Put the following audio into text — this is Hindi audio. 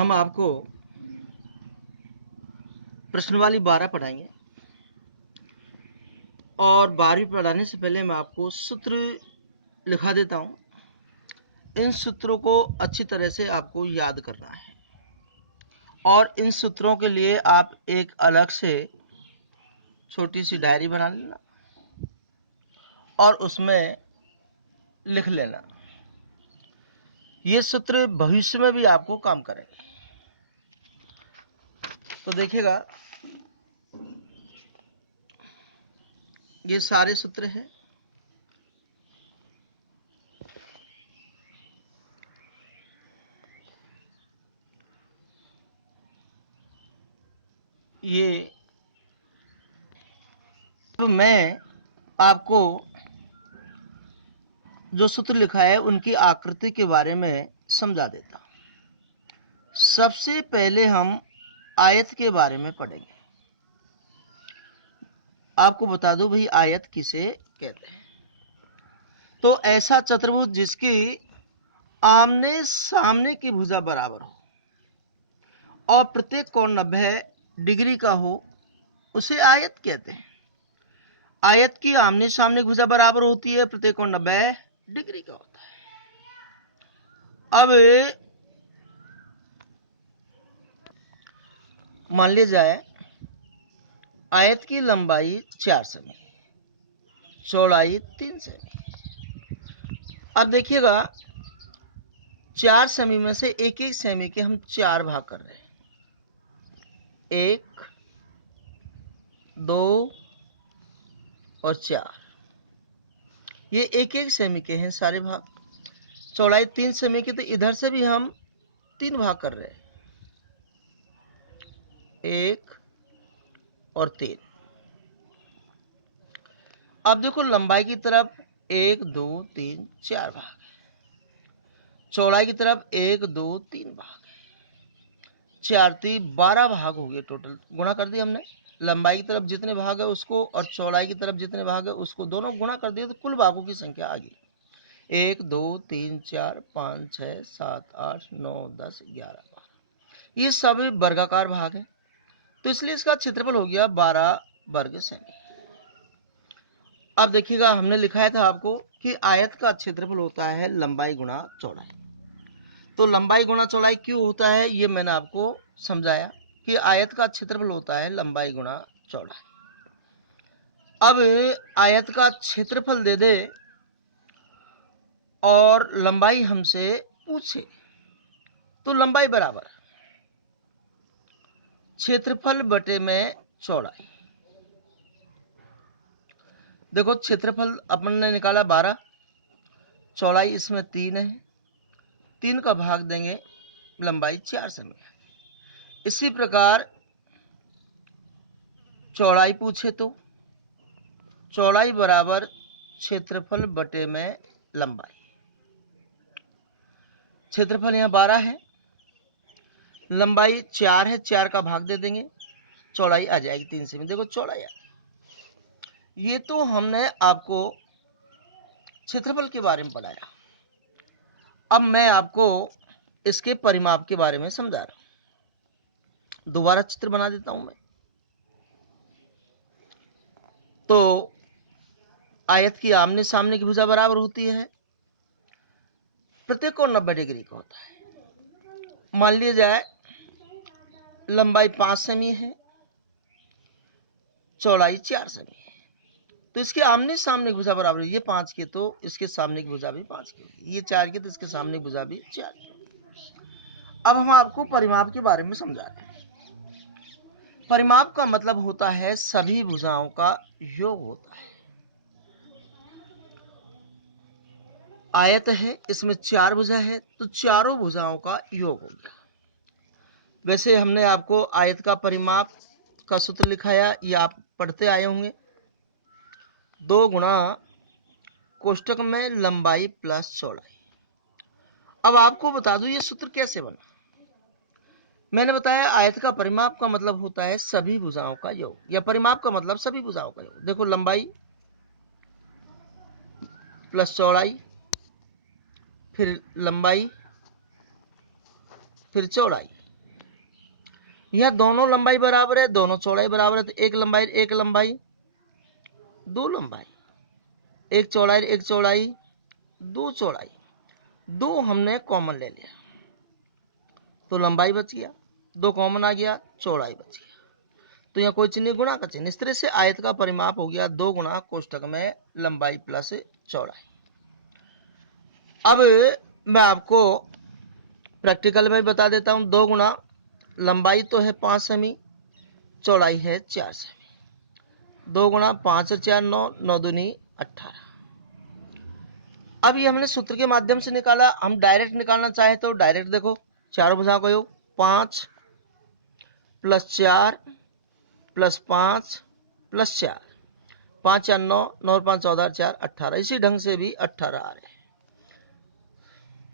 हम आपको प्रश्नवाली 12 पढ़ाएंगे और 12वीं पढ़ाने से पहले मैं आपको सूत्र लिखा देता हूं। इन सूत्रों को अच्छी तरह से आपको याद करना है और इन सूत्रों के लिए आप एक अलग से छोटी सी डायरी बना लेना और उसमें लिख लेना। ये सूत्र भविष्य में भी आपको काम करेंगे। तो देखिएगा, ये सारे सूत्र हैं। ये तो मैं आपको जो सूत्र लिखा है उनकी आकृति के बारे में समझा देता हूं। सबसे पहले हम आयत के बारे में पढ़ेंगे। आपको बता दूं भाई आयत किसे कहते हैं। तो ऐसा चतुर्भुज जिसकी आमने सामने की भुजा बराबर हो और प्रत्येक कोण 90 डिग्री का हो उसे आयत कहते हैं। आयत की आमने सामने की भुजा बराबर होती है, प्रत्येक कोण 90 डिग्री का होता है। अब मान लिया जाए आयत की लंबाई 4 सेमी, चौड़ाई 3 सेमी। अब देखिएगा 4 सेमी में से एक एक सेमी के हम 4 भाग कर रहे हैं। 1, 2 और 4, ये एक एक सेमी के हैं सारे भाग। चौड़ाई 3 सेमी की, तो इधर से भी हम 3 भाग कर रहे हैं, 1 और 3। अब देखो लंबाई की तरफ 1, 2, 3, 4 भाग, चौड़ाई की तरफ 1, 2, 3 भाग, 4 3 12 भाग हो गए टोटल। गुणा कर दिया हमने, लंबाई की तरफ जितने भाग है उसको और चौड़ाई की तरफ जितने भाग है उसको दोनों गुणा कर दिए तो कुल भागों की संख्या आ गई 1, 2, 3, 4, 5, 6, 7, 8, 9, 10, 11, 12। ये सब वर्गाकार भाग है, तो इसलिए इसका क्षेत्रफल हो गया 12 वर्ग सेमी। अब देखिएगा हमने लिखा था आपको कि आयत का क्षेत्रफल होता है लंबाई गुणा चौड़ाई। तो लंबाई गुणा चौड़ाई क्यों होता है ये मैंने आपको समझाया कि आयत का क्षेत्रफल होता है लंबाई गुणा चौड़ाई। अब आयत का क्षेत्रफल दे दे और लंबाई हमसे पूछे तो लंबाई बराबर क्षेत्रफल बटे में चौड़ाई। देखो क्षेत्रफल अपन ने निकाला 12, चौड़ाई इसमें 3 है, 3 का भाग देंगे लंबाई 4 सेमी। इसी प्रकार चौड़ाई पूछे तो चौड़ाई बराबर क्षेत्रफल बटे में लंबाई। क्षेत्रफल यहाँ 12 है, लंबाई 4 है, 4 का भाग दे देंगे, चौड़ाई आ जाएगी 3 सेमी। देखो चौड़ाई आ, ये तो हमने आपको क्षेत्रफल के बारे में पढ़ाया। अब मैं आपको इसके परिमाप के बारे में समझा रहा हूं। दोबारा चित्र बना देता हूं मैं। तो आयत की आमने सामने की भुजा बराबर होती है, प्रत्येक कोण 90 डिग्री का होता है। मान लिया जाए लंबाई 5 सेमी है, चौड़ाई 4 सेमी है, तो इसके आमने सामने की भुजा बराबर है। ये 5 की तो इसके सामने की भुजा भी 5 की होगी, ये 4 की तो इसके सामने की भुजा भी 4 की होगी। अब हम आपको परिमाप के बारे में समझा रहे हैं। परिमाप का मतलब होता है सभी भुजाओं का योग होता है। आयत है, इसमें 4 भुजा है, तो चारों भुजाओं का योग हो गया। वैसे हमने आपको आयत का परिमाप का सूत्र लिखाया, ये आप पढ़ते आए होंगे, 2 गुणा कोष्टक में लंबाई प्लस चौड़ाई। अब आपको बता दूं ये सूत्र कैसे बना। मैंने बताया आयत का परिमाप का मतलब होता है सभी भुजाओं का योग, या परिमाप का मतलब सभी भुजाओं का योग। देखो लंबाई प्लस चौड़ाई, फिर लंबाई, फिर चौड़ाई, यह दोनों लंबाई बराबर है, दोनों चौड़ाई बराबर है, तो एक लंबाई दो लंबाई, एक चौड़ाई दो चौड़ाई, दो हमने कॉमन ले लिया तो लंबाई बच गया, दो कॉमन आ गया, चौड़ाई बच गया। तो यहाँ कोई चिन्ह, गुणा का चिन्ह। इस तरह से आयत का परिमाप हो गया 2 गुणा कोष्टक में लंबाई प्लस चौड़ाई। अब मैं आपको प्रैक्टिकल में बता देता हूं। 2 गुणा लंबाई तो है 5 सेमी, चौड़ाई है 4 सेमी। 2 गुणा 5 4 9, 9 दूनी 18। अब ये हमने सूत्र के माध्यम से निकाला। हम डायरेक्ट निकालना चाहे तो डायरेक्ट देखो, चारों भुजाओं का योग 5 प्लस 4 प्लस 5 प्लस 4, 5 4 9, 9 5 14 4 18। इसी ढंग से भी 18 आ रहे हैं।